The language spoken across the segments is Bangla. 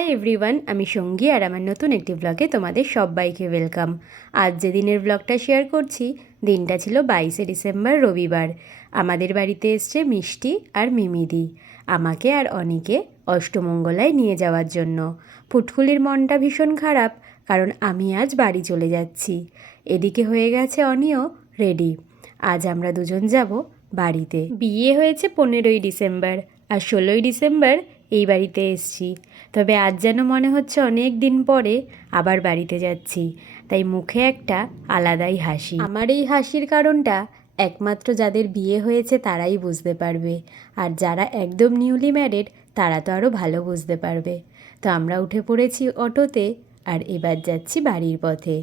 হাই এভরিওয়ান, আমি সঙ্গী আর আমার নতুন একটি ব্লগে তোমাদের সবাইকে ওয়েলকাম আজ যে দিনের ব্লগটা শেয়ার করছি, দিনটা ছিল বাইশে ডিসেম্বর রবিবার। আমাদের বাড়িতে এসছে মিষ্টি আর মিমিদি। আমাকে আর অনিকে অষ্টমঙ্গলায় নিয়ে যাওয়ার জন্য। ফুটকুলির মনটা ভীষণ খারাপ, কারণ আমি আজ বাড়ি চলে যাচ্ছি। এদিকে হয়ে গেছে অনিও রেডি আজ আমরা দুজন যাব বাড়িতে। বিয়ে হয়েছে পনেরোই ডিসেম্বর আর ষোলোই ডিসেম্বর এই বাড়িতে এসছি। তবে আজ যেন মনে হচ্ছে অনেক দিন পরে আবার বাড়িতে যাচ্ছি, তাই মুখে একটা আলাদাই হাসি। আমার এই হাসির কারণটা একমাত্র যাদের বিয়ে হয়েছে তারাই বুঝতে পারবে, আর যারা একদম নিউলি ম্যারেড তারা তো আরও ভালো বুঝতে পারবে। তো আমরা উঠে পড়েছি অটোতে, আর এবার যাচ্ছি বাড়ির পথে।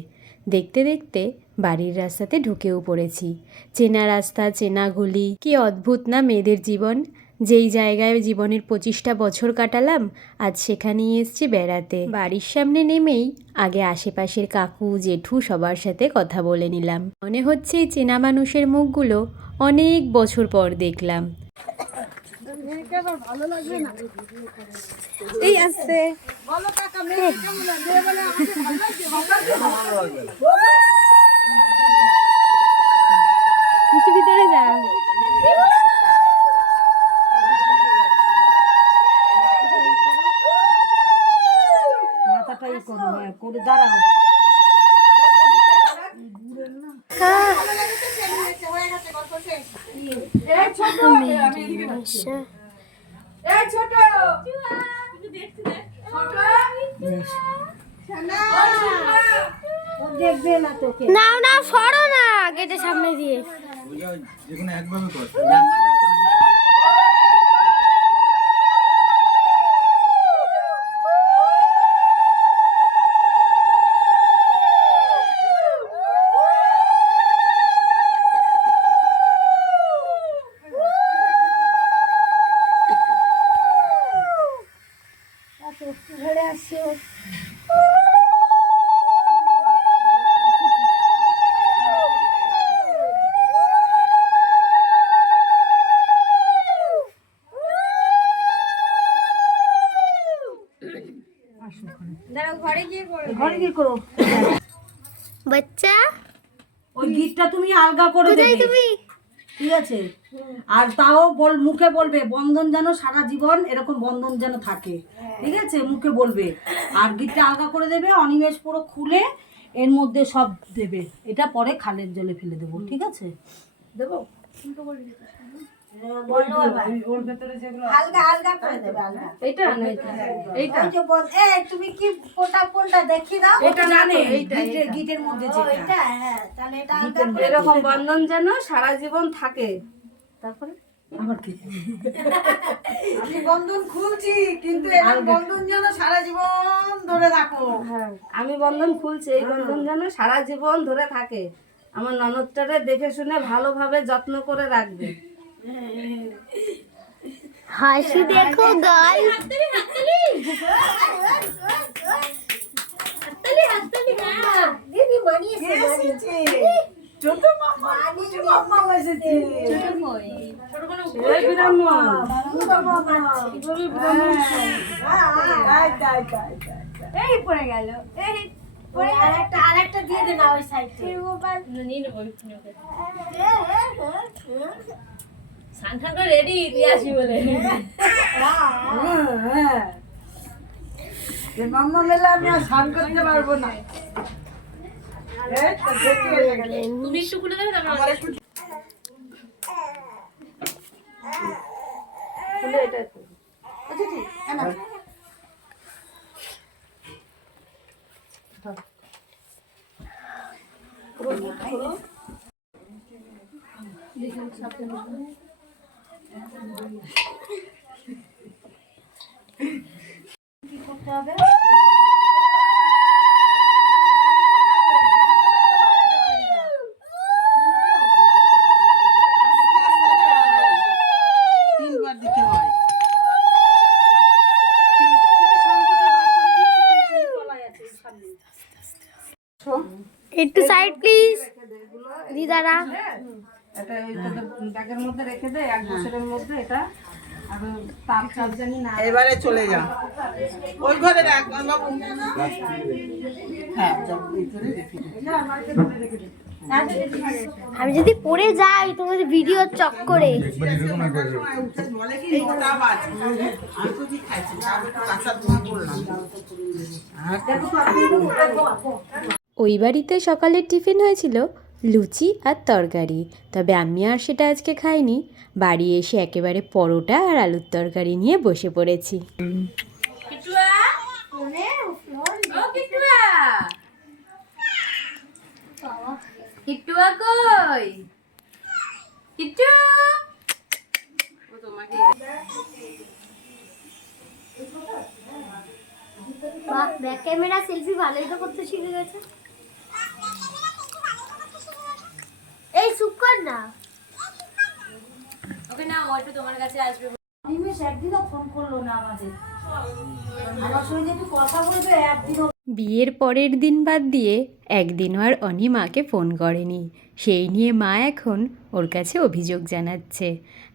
দেখতে দেখতে বাড়ির রাস্তাতে ঢুকেও পড়েছি। চেনা রাস্তা, চেনা গলি, কি অদ্ভুত না মেয়েদের জীবন। যেই জায়গায় জীবনের পঁচিশটা বছর কাটালাম আজ সেখানেই এসছি বেড়াতে। বাড়ির সামনে নেমেই আগে আশেপাশের কাকু জেঠু সবার সাথে কথা বলে নিলাম। মনে হচ্ছে এই চেনা মানুষের মুখগুলো অনেক বছর পর দেখলাম। এই আসছে। কিছু হ্যাঁ করে দাঁড়াও। দেখবে না তোকে। না না সরো না গেটের সামনে দিয়ে। যেখানে একভাবে কর করো? বাচ্চা? ওই গিটটা তুমি আলগা করে দেবে। তুমি? ঠিক আছে? আর তাও বল মুখে বলবে বন্ধন যেন সারা জীবন এরকম বন্ধন যেন থাকে। ঠিক আছে? মুখে বলবে। আর গিটটা আলগা করে দেবে অনিমেষ পুরো খুলে এর মধ্যে সব দেবে। এটা পরে খালের জলে ফেলে দেবো ঠিক আছে? দেবো? তুমি কি কোনটা কোনটা দেখি দাও এটা জানে গিটের গিটের মধ্যে যেটা। এরকম বন্ধন যেন সারা জীবন থাকে। তারপরে? কি? আমি বন্ধন খুলছি কিন্তু বন্ধন যেন সারা জীবন ধরে রাখো। হ্যাঁ আমি বন্ধন খুলছি এই বন্ধন যেন সারা জীবন ধরে থাকে। আমার ননদটারে দেখে শুনে ভালোভাবে যত্ন করে রাখবে। হাসি দেখো গাল ছোট মামা ছোট মামা এসেছে এই বিরাম্মন, আয়, আয়, আয়, আয়। আরেকটা আরেকটা দিয়ে দে না ওই সাইডে হ্যাঁ। এ মাম্মা মেলা আমি আর স্নান করতে পারব না। এই তো দেখি হয়ে গেল। আমার একটু তিনবার দিতে হয়। একটু সাইড প্লিজ দিদারা। এটা ব্যাগের মধ্যে রেখে দে এক বছরের মধ্যে এটা। আর তাপ চাপ জানি না। এবারে চলে যা। ওই ঘরে রাখ বাবু। হ্যাঁ যাও, ওই ঘরে রেখে দে। আমি যদি পড়ে যাই তোমাদের ভিডিও চক করে। ওই বাড়িতে সকালের টিফিন হয়েছিল? লুচি আর তরকারি। তবে আমি আর সেটা আজকে খাইনি। বাড়ি এসে একেবারে পরোটা আর আলুর তরকারি নিয়ে বসে পড়েছি। ব্যাক ক্যামেরা সেলফি ভালোই তো করতে শিখে গেছে। এই চুপ কর না। ওকে না একটু তোমার কাছে আসবে। অনিমেষ একদিনও ফোন করল না আমাদের। আমার সঙ্গে একটু কথা বলবে একদিনও। বিয়ের পরের দিন বাদ দিয়ে একদিনও আর অনি মাকে ফোন করেনি। সেই নিয়ে মা এখন ওর কাছে অভিযোগ জানাচ্ছে।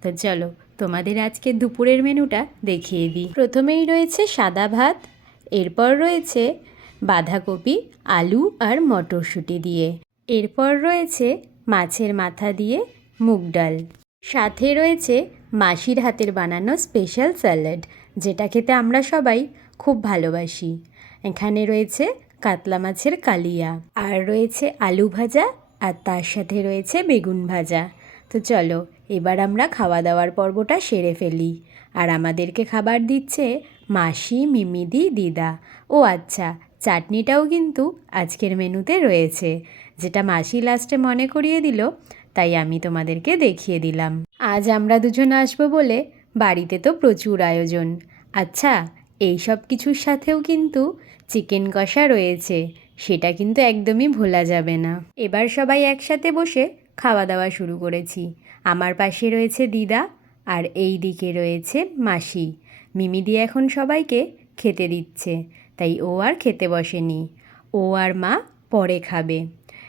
তো চলো তোমাদের আজকে দুপুরের মেনুটা দেখিয়ে দিই। প্রথমেই রয়েছে সাদা ভাত এরপর রয়েছে বাঁধাকপি আলু আর মটরশুঁটি দিয়ে। এরপর রয়েছে মাছের মাথা দিয়ে মুগ ডাল। সাথে রয়েছে মাসির হাতের বানানো স্পেশাল স্যালাড যেটা খেতে আমরা সবাই খুব ভালোবাসি। এখানে রয়েছে কাতলা মাছের কালিয়া, আর রয়েছে আলু ভাজা, আর তার সাথে রয়েছে বেগুন ভাজা। তো চলো, এবার আমরা খাওয়া দাওয়ার পর্বটা সেরে ফেলি। আর আমাদেরকে খাবার দিচ্ছে মাসি, মিমিদি, দিদা। ও আচ্ছা চাটনিটাও কিন্তু আজকের মেনুতে রয়েছে। যেটা মাসি লাস্টে মনে করিয়ে দিল, তাই আমি তোমাদেরকে দেখিয়ে দিলাম। আজ আমরা দুজন আসব বলে বাড়িতে তো প্রচুর আয়োজন। আচ্ছা এই সব কিছুর সাথেও কিন্তু চিকেন কষা রয়েছে, সেটা কিন্তু একদমই ভোলা যাবে না। এবার সবাই একসাথে বসে খাওয়া দাওয়া শুরু করেছি। আমার পাশে রয়েছে দিদা আর এই দিকে রয়েছে মাসি। মিমিদি এখন সবাইকে খেতে দিচ্ছে, তাই ও আর খেতে বসেনি। ও আর মা পরে খাবে।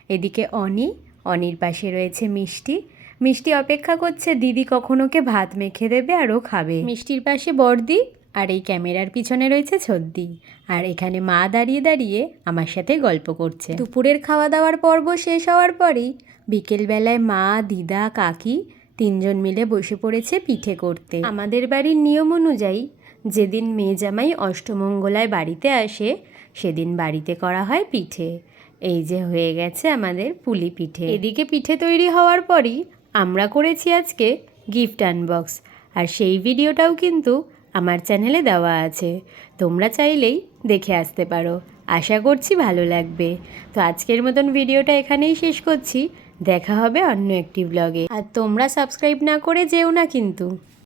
এদিকে অনি, অনির পাশে রয়েছে মিষ্টি। মিষ্টি অপেক্ষা করছে, দিদি কখন ওকে ভাত মেখে দেবে আর ও খাবে। মিষ্টির পাশে বর্দি আর এই ক্যামেরার পিছনে রয়েছে ছদ্দি। আর এখানে মা দাঁড়িয়ে দাঁড়িয়ে আমার সাথে গল্প করছে। দুপুরের খাওয়া দাওয়ার পর্ব শেষ হওয়ার পরেই বিকেলবেলায় মা, দিদা, কাকি তিনজন মিলে বসে পড়েছে পিঠে করতে। আমাদের বাড়ির নিয়ম অনুযায়ী যেদিন মেয়ে জামাই অষ্টমঙ্গলায় বাড়িতে আসে, সেদিন বাড়িতে করা হয় পিঠে। এই যে হয়ে গেছে আমাদের পুলি পিঠে। এদিকে পিঠে তৈরি হওয়ার পরই আমরা করেছি আজকে গিফট আনবক্স আর সেই ভিডিওটাও কিন্তু আমার চ্যানেলে দেওয়া আছে। তোমরা চাইলেই দেখে আসতে পারো। আশা করছি ভালো লাগবে। তো আজকের মতন ভিডিওটা এখানেই শেষ করছি। দেখা হবে অন্য একটি ব্লগে আর তোমরা সাবস্ক্রাইব না করে যেও না কিন্তু।